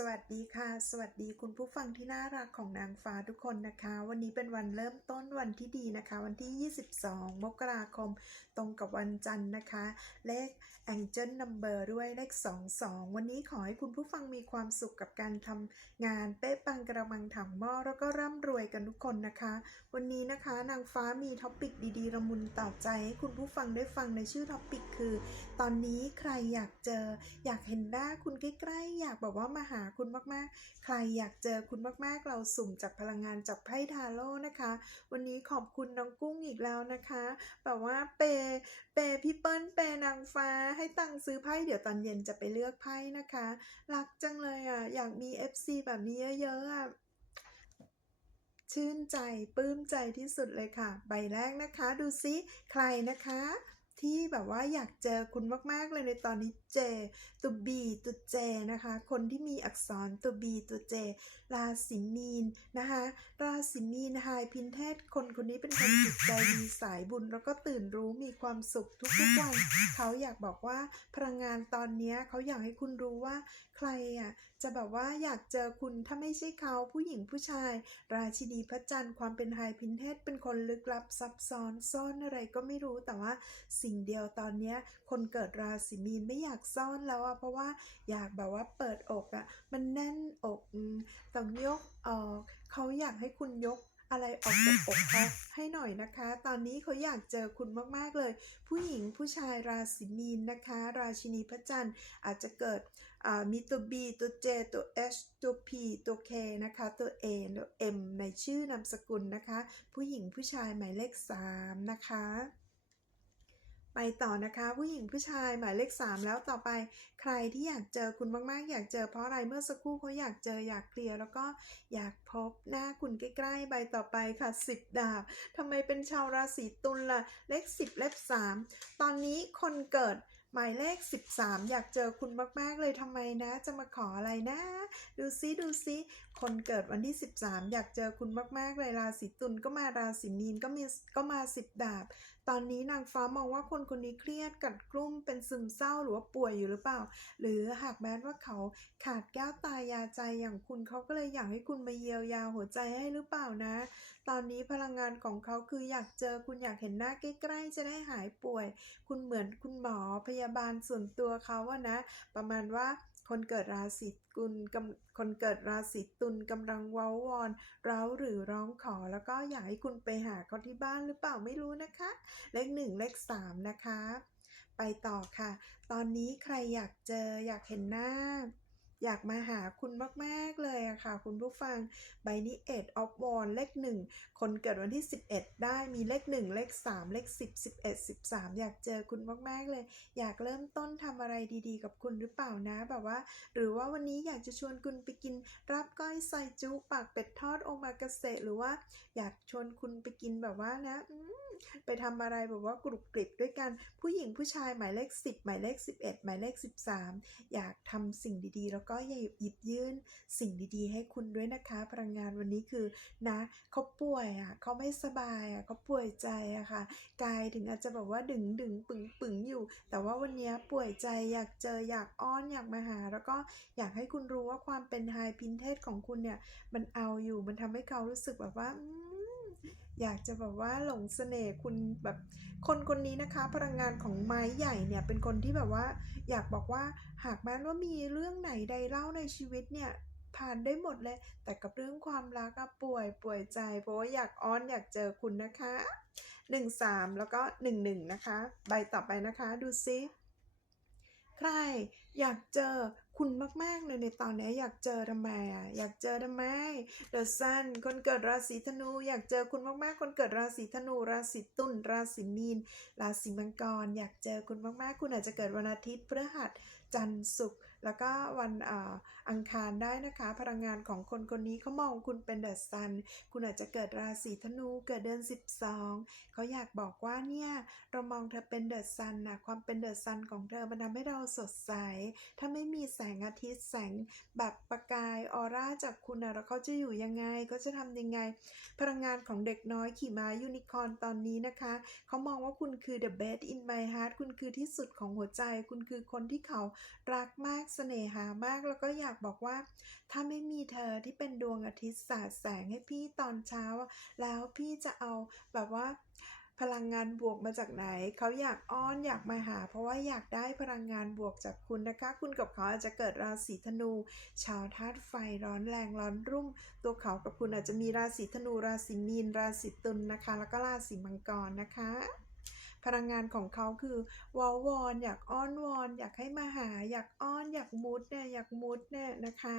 สวัสดีค่ะ สวัสดีคุณผู้ฟังที่น่ารักของนางฟ้าทุกคนนะคะ วันนี้เป็นวันเริ่มต้นวันที่ดีนะคะ วันที่ 22 มกราคม ตรงกับวันจันทร์นะคะ เลข Angel Number ด้วยเลข 22 วันนี้ขอให้คุณผู้ฟังมีความสุขกับการทำงานเป๊ะ กระมังถังหม้อแล้วก็ร่ำรวยกันทุกคนนะคะ วันนี้นะคะนางฟ้ามีท็อปิกดีๆ ระมุนต่อใจให้คุณผู้ฟังได้ฟังในชื่อท็อปิกคือ ตอนนี้ใครอยากเจอ อยากเห็นหน้าคุณใกล้ๆ อยากแบบว่ามาหาคุณมากๆ ใครอยากเจอคุณมากๆ เราสุ่มจากพลังงานจากไพ่ทาโร่นะคะ วันนี้ขอบคุณน้องกุ้งอีกแล้วนะคะแบบว่าเปเปพี่เปิ้ลเปนางฟ้าให้ตังค์ซื้อไพ่เดี๋ยวตอนเย็นจะไปเลือกไพ่นะคะรักจังเลยอะอยากมี FC แบบนี้เยอะๆอะชื่นใจปลื้มใจที่สุดเลยค่ะ ใบแรกนะคะ ดูซิใครนะคะ ที่แบบว่าอยากเจอคุณมาก ๆ เลยในตอนนี้เจตัว B ตัว J นะคะ คนที่มีอักษรตัว B ตัว J ราศีมีนนะคะ ราศีมีนไฮพินเทศคนคนนี้เป็นคนจิตใจดีสายบุญ แล้วก็ตื่นรู้มีความสุขทุกๆวันเขาอยากบอกว่าพลังงานตอนเนี้ยเขาอยากให้คุณรู้ว่าใครอะจะแบบว่าอยากเจอคุณถ้าไม่ใช่เขาผู้หญิงผู้ชาย ราชินีพระจันทร์ความเป็นไฮพินเทศเป็นคนลึกลับซับซ้อนซ่อนอะไรก็ไม่รู้แต่ว่าสิ่ิ่งเดียวตอนนี้คนเกิดราศีมีนไม่อยากซ่อนแล้วอะเพราะว่าอยากแบบว่าเปิดอกอะมันแน่นอกต้องยกออกเขาอยากให้คุณยกอะไรออกจากอกเขาให้หน่อยนะคะ ตอนนี้เขาอยากเจอคุณมากๆเลย ผู้หญิงผู้ชายราศีมีนนะคะ ราชินีพระจันทร์อาจจะเกิดมีตัว B ตัว J ตัว H ตัว P ตัว K นะคะ ตัว A ตัว M ในชื่อนามสกุลนะคะ ผู้หญิงผู้ชายหมายเลข 3 นะคะ ไปต่อนะคะ ผู้หญิงผู้ชายหมายเลข 3 แล้วต่อไป ใครที่อยากเจอคุณมากๆ อยากเจอเพราะอะไรเมื่อสักครู่เขาอยากเจออยากเคลียร์แล้วก็อยากพบหน้าคุณใกล้ๆใบต่อไปค่ะ 10 ดาบทำไมเป็นชาวราศีตุลล่ะเลข 10 เลข 3 ตอนนี้คนเกิดหมายเลข 13 อยากเจอคุณมาก ๆ เลยทำไมนะ จะมาขออะไรนะ ดูซิดูซิ คนเกิดวันที่ 13 อยากเจอคุณมาก ๆ เลยราศีตุลก็มาราศีมีนก็มีก็มา 10 ดาบ ตอนนี้นางฟ้ามองว่าคนคนนี้เครียดกัดกลุ้มเป็นซึมเศร้าหรือว่าป่วยอยู่หรือเปล่า หรือหากแม้ว่าเขาขาดแก้วตายาใจอย่างคุณเขาก็เลยอยากให้คุณมาเยียวยาหัวใจให้หรือเปล่านะ ตอนนี้พลังงานของเขาคืออยากเจอคุณอยากเห็นหน้าใกล้ๆ จะได้หายป่วย คุณเหมือนคุณหมอพยาบาลส่วนตัวเขาอะนะ ประมาณว่า คนเกิดราศีกุลกำคนเกิดราศีตุลกำลังเว้าวอนร้าหรือร้องขอแล้วก็อยากให้คุณไปหาเขาที่บ้านหรือเปล่าไม่รู้นะคะ เลขหนึ่งเลขสามนะคะ ไปต่อค่ะ ตอนนี้ใครอยากเจออยากเห็นหน้า อยากมาหาคุณมากๆเลยอะค่ะ คุณผู้ฟังใบนี้เอ็ดออฟวอนเลขหนึ่งคนเกิดวันที่ 11 ได้มีเลข1เลข3เลข10 11 13อยากเจอคุณมากๆเลย อยากเริ่มต้นทำอะไรดีๆ กับคุณหรือเปล่านะแบบว่า หรือว่าวันนี้อยากจะชวนคุณไปกิน รับก้อยใส่จุปากเป็ดทอดโอมากาเสะหรือว่า อยากชวนคุณไปกินแบบว่านะ ไปทำอะไรแบบว่ากรุบกริบด้วยกันผู้หญิงผู้ชายหมายเลข 10 หมายเลข 11 หมายเลข 13 อยากทำสิ่งดีๆ แล้วก็อย่าหยิบยื่นสิ่งดีๆ ให้คุณด้วยนะคะ พลังงานวันนี้คือนะเขาป่วยอะเขาไม่สบายอะเขาป่วยใจอะค่ะกายถึงอาจจะแบบว่าดึงดึงปึงปึงอยู่ แต่ว่าวันนี้ป่วยใจอยากเจออยากอ้อนอยากมาหา แล้วก็อยากให้คุณรู้ว่าความเป็นไฮพินเทสของคุณเนี่ยมันเอาอยู่มันทำให้เขารู้สึกแบบว่า อยากจะแบบว่าหลงเสน่ห์คุณแบบคนคนนี้นะคะ พลังงานของไม้ใหญ่เนี่ยเป็นคนที่แบบว่า อยากบอกว่าหากแม้ว่ามีเรื่องไหนใดเล่าในชีวิตเนี่ยผ่านได้หมดเลย แต่กับเรื่องความรักอะป่วยป่วยใจ เพราะว่าอยากอ้อนอยากเจอคุณนะคะหนึ่งสามแล้วก็หนึ่งหนึ่งนะคะ ใบต่อไปนะคะดูซิ ใครอยากเจอ คุณมากๆเลยในตอนนี้อยากเจอทำไมอะอยากเจอทำไม The Sun คนเกิดราศีธนู อยากเจอคุณมากๆ คนเกิดราศีธนู ราศีตุลราศีมีน ราศีมังกร อยากเจอคุณมากๆ คุณอาจจะเกิดวันอาทิตย์พฤหัสจันทร์ศุกร์แล้วก็วันอ,อังคารได้นะคะ พลังงานของคนคนนี้เขามองคุณเป็นเดอะซัน คุณอาจจะเกิดราศีธนูเกิดเดือน 12 เขาอยากบอกว่าเนี่ยเรามองเธอเป็นเดอะซันนะความเป็นเดอะซันของเธอมันทำให้เราสดใส ถ้าไม่มีแสงอาทิตย์แสงแบบประกายออร่าจากคุณนะแล้วเขาจะอยู่ยังไงก็จะทำยังไง พลังงานของเด็กน้อยขี่ม้ายูนิคอร์นตอนนี้นะคะเขามองว่าคุณคือ the best in my heart คุณคือที่สุดของหัวใจ คุณคือคนที่เขารักมากเสน่หามาก แล้วก็อยากบอกว่า ถ้าไม่มีเธอที่เป็นดวงอาทิตย์สาดแสงให้พี่ตอนเช้า แล้วพี่จะเอาแบบว่า พลังงานบวกมาจากไหน เขาอยากอ้อนอยากมาหา เพราะว่าอยากได้พลังงานบวกจากคุณนะคะ คุณกับเขาอาจจะเกิดราศีธนู ชาวธาตุไฟร้อนแรงร้อนรุ่ม ตัวเขากับคุณอาจจะมีราศีธนู ราศีมีน ราศีตุลนะคะ แล้วก็ราศีมังกรนะคะพลังงานของเขาคือวอลวอนอยากอ้อนวอน อยากให้มาหา อยากอ้อน อยากมุดเนี่ยอยากมุดเนี่ยนะคะ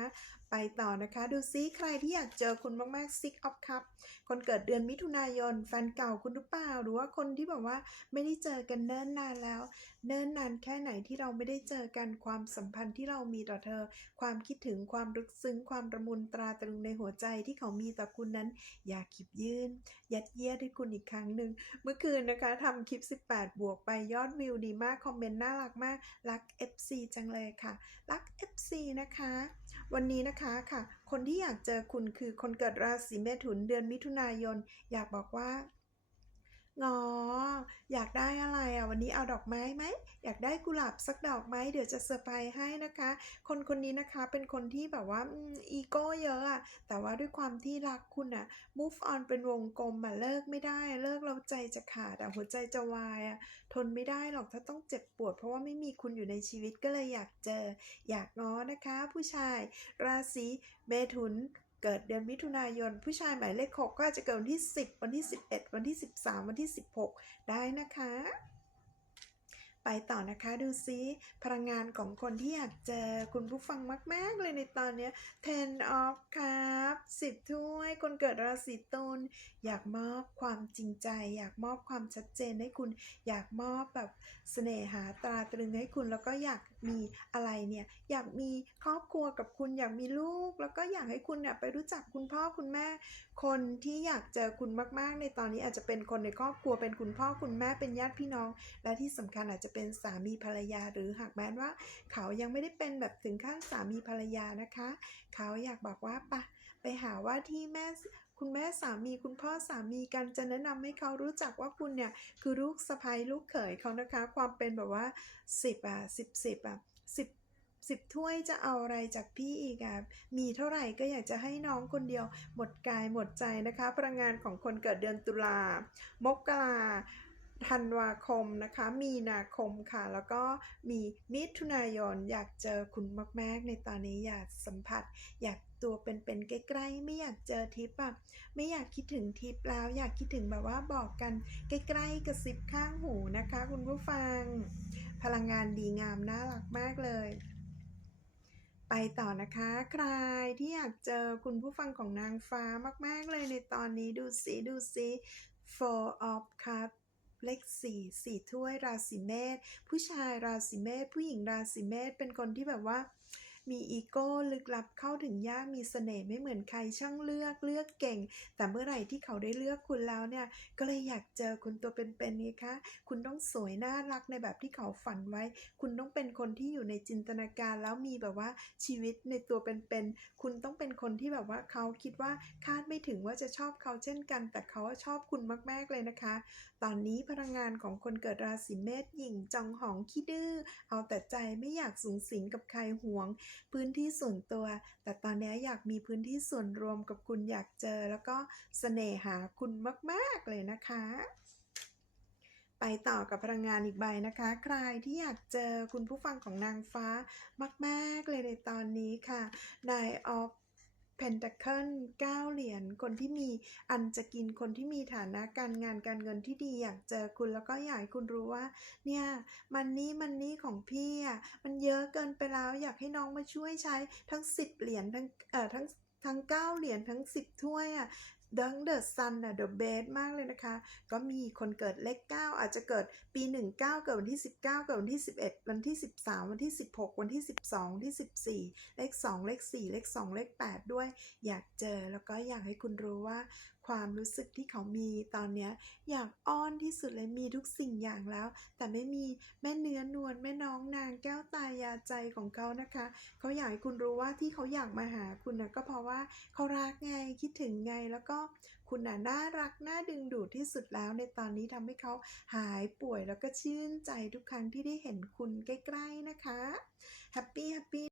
ไปต่อนะคะ ดูซิใครที่อยากเจอคุณมากๆ Six of Cup คนเกิดเดือนมิถุนายน แฟนเก่าคุณหรือเปล่า หรือว่าคนที่แบบว่าไม่ได้เจอกันเนิ่นนานแล้ว เนิ่นนานแค่ไหนที่เราไม่ได้เจอกันความสัมพันธ์ที่เรามีต่อเธอ ความคิดถึงความลึกซึ้งความระมุนตราตรึงในหัวใจที่เขามีต่อคุณนั้น อย่าขิบยื่น ยัดเยียดให้คุณอีกครั้งหนึ่งเมื่อคืนนะคะทำคลิป 18 บวกไปยอดวิวดีมากคอมเมนต์น่ารักมากรัก FC จังเลยค่ะ รัก FC นะคะ วันนี้นะคะค่ะ คนที่อยากเจอคุณคือคนเกิดราศีเมถุนเดือนมิถุนายน อยากบอกว่า งอ อยากได้อะไรอะวันนี้เอาดอกไม้ไหม อยากได้กุหลาบสักดอกไหมเดี๋ยวจะเซอร์ไพรส์ให้นะคะ คนคนนี้นะคะเป็นคนที่แบบว่าอีโก้เยอะอะแต่ว่าด้วยความที่รักคุณอะ move on เป็นวงกลมอะเลิกไม่ได้ เลิกแล้วใจจะขาดอะหัวใจจะวายอะทนไม่ได้หรอกถ้าต้องเจ็บปวด เพราะว่าไม่มีคุณอยู่ในชีวิตก็เลยอยากเจอ อยากง้อนะคะ ผู้ชาย ราศีเมถุน เกิดเดือนมิถุนายน ผู้ชายหมายเลข 6 ก็อาจจะเกิดวันที่ 10 วันที่ 11 วันที่ 13 วันที่ 16 ได้นะคะ ไปต่อนะคะดูซิพลังงานของคนที่อยากเจอคุณผู้ฟังมาก ๆ เลยในตอนนี้ Ten of ครับ10ถ้วย คนเกิดราศีตุลอยากมอบความจริงใจ อยากมอบความชัดเจนให้คุณ อยากมอบแบบเสน่หาตราตรึงให้คุณแล้วก็อยากมีอะไรเนี่ยอยากมีครอบครัวกับคุณอยากมีลูก แล้วก็อยากให้คุณเนี่ยไปรู้จักคุณพ่อคุณแม่ คนที่อยากเจอคุณมากๆ ในตอนนี้อาจจะเป็นคนในครอบครัวเป็นคุณพ่อคุณแม่เป็นญาติพี่น้อง และที่สำคัญอาจจะเป็นสามีภรรยา หรือหากแม้ว่า เขายังไม่ได้เป็นแบบถึงขั้นสามีภรรยานะคะ เขาอยากบอกว่าปะไปหาว่าที่แม่ คุณแม่สามีคุณพ่อสามีกันจะแนะนำให้เขารู้จักว่าคุณเนี่ยคือลูกสะใภ้ลูกเขยเขานะคะ ความเป็นแบบว่าสิบอะสิบสิบอะสิบสิบถ้วยจะเอาอะไรจากพี่อีกอะมีเท่าไหร่ก็อยากจะให้น้องคนเดียว หมดกายหมดใจนะคะ พลังงานของคนเกิดเดือนตุลา มกราธันวาคมนะคะ มีนาคมค่ะ แล้วก็มีมิถุนายน อยากเจอคุณมาก ๆ ในตอนนี้อยากสัมผัส อยาก ตัวเป็นๆใกล้ๆไม่อยากเจอทิปอะไม่อยากคิดถึงทิปแล้ว อยากคิดถึงแบบว่าบอกกันใกล้ๆกระซิบข้างหูนะคะ คุณผู้ฟัง พลังงานดีงามน่ารักมากเลย ไปต่อนะคะ ใครที่อยากเจอคุณผู้ฟังของนางฟ้ามากๆเลยในตอนนี้ดูสิดูสิ Four of Cups เลขสี่สี่ถ้วยราศีเมษผู้ชายราศีเมษผู้หญิงราศีเมษเป็นคนที่แบบว่า มีอีโก้ลึกลับเข้าถึงยากมีเสน่ห์ไม่เหมือนใครช่างเลือกเลือกเก่ง แต่เมื่อไหร่ที่เขาได้เลือกคุณแล้วเนี่ยก็เลยอยากเจอคุณตัวเป็นๆนี่คะคุณต้องสวยน่ารักในแบบที่เขาฝันไว้ คุณต้องเป็นคนที่อยู่ในจินตนาการแล้วมีแบบว่าชีวิตในตัวเป็นๆคุณต้องเป็นคนที่แบบว่าเขาคิดว่าคาดไม่ถึงว่าจะชอบเขาเช่นกัน แต่เขาชอบคุณมากๆเลยนะคะ ตอนนี้พลังงานของคนเกิดราศีเมษหญิงจองหองขี้ดื้อเอาแต่ใจไม่อยากสูงสิงกับใครหวงพื้นที่ส่วนตัว แต่ตอนนี้อยากมีพื้นที่ส่วนรวมกับคุณอยากเจอ แล้วก็เสน่หาคุณมาก ๆ เลยนะคะ ไปต่อกับพลังงานอีกใบนะคะ ใครที่อยากเจอคุณผู้ฟังของนางฟ้ามาก ๆ เลยในตอนนี้ค่ะ Nine of Pentacle 9เหรียญ คนที่มีอันจะกินคนที่มีฐานะการงานการเงินที่ดีอยากเจอคุณแล้วก็อยากให้คุณรู้ว่า เนี่ยมันนี่มันนี่ของพี่อะมันเยอะเกินไปแล้วอยากให้น้องมาช่วยใช้ทั้ง 10 เหรียญทั้งเอ่อทั้งทั้ง9เหรียญทั้ง 10 ถ้วยอะ ดังเดอะซันน่ะเดอะเบสมากเลยนะคะ ก็มีคนเกิดเลข 9 อาจจะเกิดปี 19 เกิดวันที่ 19 เกิดวันที่ 11 วันที่ 13 วันที่ 16 วันที่ 12วันที่ 14 เลข 2 เลข 4 เลข 2 เลข 8 ด้วย อยากเจอแล้วก็อยากให้คุณรู้ว่า ความรู้สึกที่เขามีตอนเนี้ยอยากอ้อนที่สุดเลยมีทุกสิ่งอย่างแล้ว แต่ไม่มีแม่เนื้อนวลแม่น้องนางแก้วตายาใจของเขานะคะเขาอยากให้คุณรู้ว่าที่เขาอยากมาหาคุณนะก็เพราะว่าเขารักไงคิดถึงไงแล้วก็คุณน่ะน่ารักน่าดึงดูดที่สุดแล้วในตอนนี้ทำให้เขาหายป่วยแล้วก็ชื่นใจทุกครั้งที่ได้เห็นคุณใกล้ๆนะคะแฮปปี้แฮปปี้